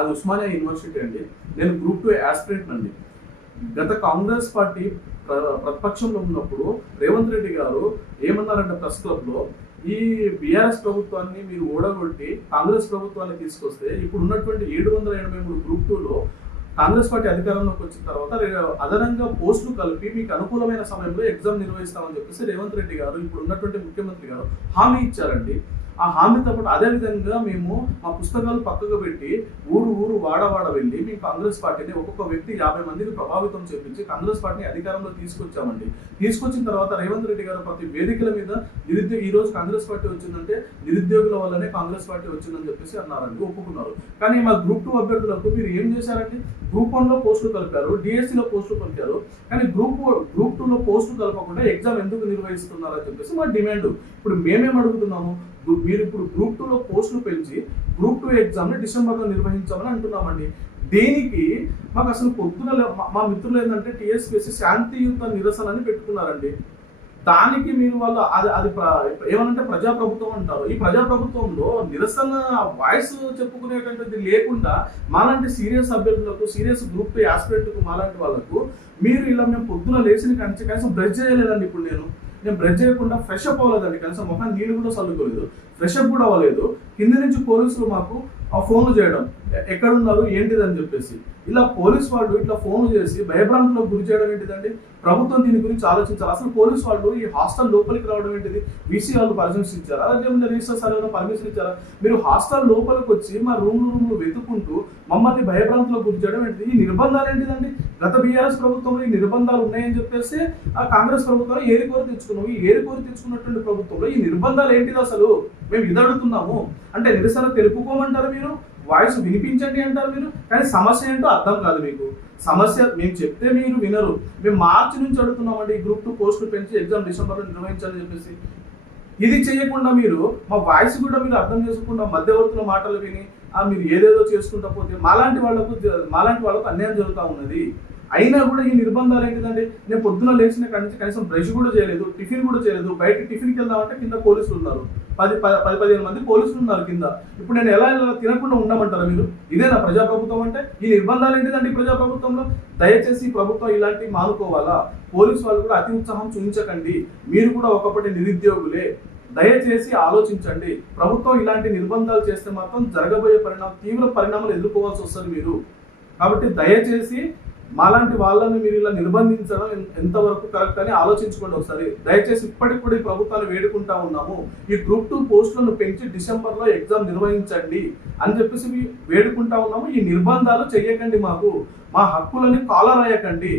అది ఉస్మానియా యూనివర్సిటీ అండి. నేను గ్రూప్ 2 యాస్పిరెంట్ అండి. గత కాంగ్రెస్ పార్టీ ప్రతిపక్షంలో ఉన్నప్పుడు రేవంత్ రెడ్డి గారు ఏమన్నారంటే ప్రెస్ క్లబ్లో, ఈ బీఆర్ఎస్ ప్రభుత్వాన్ని మీరు ఓడగొట్టి కాంగ్రెస్ ప్రభుత్వాన్ని తీసుకొస్తే ఇప్పుడు ఉన్నటువంటి 783 గ్రూప్ 2లో కాంగ్రెస్ పార్టీ అధికారంలోకి వచ్చిన తర్వాత అదనంగా పోస్టులు కలిపి మీకు అనుకూలమైన సమయంలో ఎగ్జామ్ నిర్వహిస్తామని చెప్పేసి రేవంత్ రెడ్డి గారు, ఇప్పుడు ఉన్నటువంటి ముఖ్యమంత్రి గారు హామీ ఇచ్చారండి. ఆ హామీతో పాటు అదే విధంగా మేము మా పుస్తకాలు పక్కకు పెట్టి ఊరు వాడ వెళ్ళి మేము కాంగ్రెస్ పార్టీని ఒక్కొక్క వ్యక్తి 50 మందిని ప్రభావితం చేపించి కాంగ్రెస్ పార్టీని అధికారంలో తీసుకొచ్చామండి. తీసుకొచ్చిన తర్వాత రేవంత్ రెడ్డి గారు ప్రతి వేదికల మీద ఈ రోజు కాంగ్రెస్ పార్టీ వచ్చిందంటే నిరుద్యోగుల వల్లనే కాంగ్రెస్ పార్టీ వచ్చిందని చెప్పేసి అన్నారండి, ఒప్పుకున్నారు. కానీ మా గ్రూప్ 2 అభ్యర్థులకు మీరు ఏం చేశారండి? గ్రూప్ 1లో పోస్టులు కలిపారు, డిఎస్సిలో పోస్టులు కలిపారు, కానీ గ్రూప్ 2లో పోస్టులు కలపకుండా ఎగ్జామ్ ఎందుకు నిర్వహిస్తున్నారని చెప్పేసి మా డిమాండ్. ఇప్పుడు మేమేం అడుగుతున్నాము? మీరు ఇప్పుడు గ్రూప్ 2లో పోస్టులు పెంచి గ్రూప్ 2 ఎగ్జామ్ని డిసెంబర్లో నిర్వహించామని అంటున్నామండి. దేనికి? మాకు అసలు పొద్దున మా మిత్రులు ఏంటంటే టీఎస్పీఎస్సీ శాంతియుత నిరసన అని పెట్టుకున్నారండి. దానికి మీరు వాళ్ళు అది ఏమనంటే ప్రజాప్రభుత్వం అంటారు. ఈ ప్రజాప్రభుత్వంలో నిరసన వాయిస్ చెప్పుకునేటువంటిది లేకుండా మాలాంటి సీరియస్ అభ్యర్థులకు, సీరియస్ గ్రూప్ 2 యాస్పిరెంట్కు, మాలాంటి వాళ్ళకు మీరు ఇలా మేము పొద్దున లేచిన కానీ కనీసం బ్రష్ చేయలేదండి. ఇప్పుడు నేను బ్రష్ చేయకుండా ఫ్రెష్ అప్ అవ్వలేదండి, కనీసం మొహం నీళ్ళు కూడా చల్లుకోలేదు, ఫ్రెష్ అప్ కూడా అవ్వలేదు. కింద నుంచి పోలీసులు మాకు ఆ ఫోన్లు చేయడం, ఎక్కడున్నారు ఏంటిదని చెప్పేసి, ఇలా పోలీస్ వాళ్ళు ఇట్లా ఫోన్లు చేసి భయభ్రాంతిలో గురి చేయడం ఏంటిదండి? ప్రభుత్వం దీని గురించి ఆలోచించాలి. అసలు పోలీసు వాళ్ళు ఈ హాస్టల్ లోపలికి రావడం ఏంటిది? వీసీ వాళ్ళు పర్మిషన్ ఇచ్చారా? అదేమన్నా రిజిస్టర్ సార్ ఏమైనా పర్మిషన్ ఇచ్చారా? మీరు హాస్టల్ లోపలికి వచ్చి మా రూమ్లు వెతుకుంటూ మమ్మల్ని భయభ్రాంతిలో గురి చేయడం ఏంటిది? ఈ నిర్బంధాలు ఏంటిదండి? గత బీఆర్ఎస్ ప్రభుత్వంలో ఈ నిర్బంధాలు ఉన్నాయని చెప్పేసి ఆ కాంగ్రెస్ ప్రభుత్వం ఏరికోరి తెచ్చుకున్నాం. ఈ ఏరికోరి తెచ్చుకున్నటువంటి ప్రభుత్వంలో ఈ నిర్బంధాలు ఏంటిది అసలు? మేము ఇది అడుగుతున్నాము. అంటే నిరసన తెలుపుకోమంటారు మీరు, వాయిస్ వినిపించండి అంటారు మీరు, కానీ సమస్య ఏంటో అర్థం కాదు మీకు. సమస్య మేము చెప్తే మీరు వినరు. మేము మార్చి నుంచి అడుగుతున్నామండి గ్రూప్ 2 పోస్టులు పెంచి ఎగ్జామ్ డిసెంబర్లో నిర్వహించాలని చెప్పేసి. ఇది చేయకుండా మీరు మా వాయిస్ కూడా మీరు అర్థం చేసుకుంటా మధ్యవర్తుల మాటలు విని మీరు ఏదేదో చేసుకుంటా పోతే మాలాంటి వాళ్ళకు అన్యాయం జరుగుతూ ఉన్నది. అయినా కూడా ఈ నిర్బంధాలు ఏంటిదండి? నేను పొద్దున లేచిన కాడి నుంచి కనీసం బ్రష్ కూడా చేయలేదు, టిఫిన్ కూడా చేయలేదు. బయట టిఫిన్కి వెళ్దామంటే కింద పోలీసులు ఉన్నారు, 10-15 మంది పోలీసులు ఉన్నారు కింద. ఇప్పుడు నేను ఎలా తినకుండా ఉండమంటారా మీరు? ఇదేనా ప్రజాప్రభుత్వం అంటే? ఈ నిర్బంధాలు ఏంటిదండి ప్రజాప్రభుత్వంలో? దయచేసి ఈ ప్రభుత్వం ఇలాంటివి మానుకోవాలా? పోలీసు వాళ్ళు కూడా అతి ఉత్సాహం చూపించకండి. మీరు కూడా ఒకప్పటి నిరుద్యోగులే, దయచేసి ఆలోచించండి. ప్రభుత్వం ఇలాంటి నిర్బంధాలు చేస్తే మాత్రం జరగబోయే తీవ్ర పరిణామాలు ఎదుర్కోవాల్సి వస్తుంది మీరు. కాబట్టి దయచేసి మాలాంటి వాళ్ళని మీరు ఇలా నిర్బంధించడం ఎంతవరకు కరెక్ట్ అని ఆలోచించుకోండి ఒకసారి. దయచేసి ఇప్పటికి కూడా ఈ ప్రభుత్వాన్ని వేడుకుంటా ఉన్నాము, ఈ గ్రూప్ 2 పోస్టులను పెంచి డిసెంబర్లో ఎగ్జామ్ నిర్వహించండి అని చెప్పేసి వేడుకుంటా ఉన్నాము. ఈ నిర్బంధాలు చెయ్యకండి, మా హక్కులని కాలరాయకండి.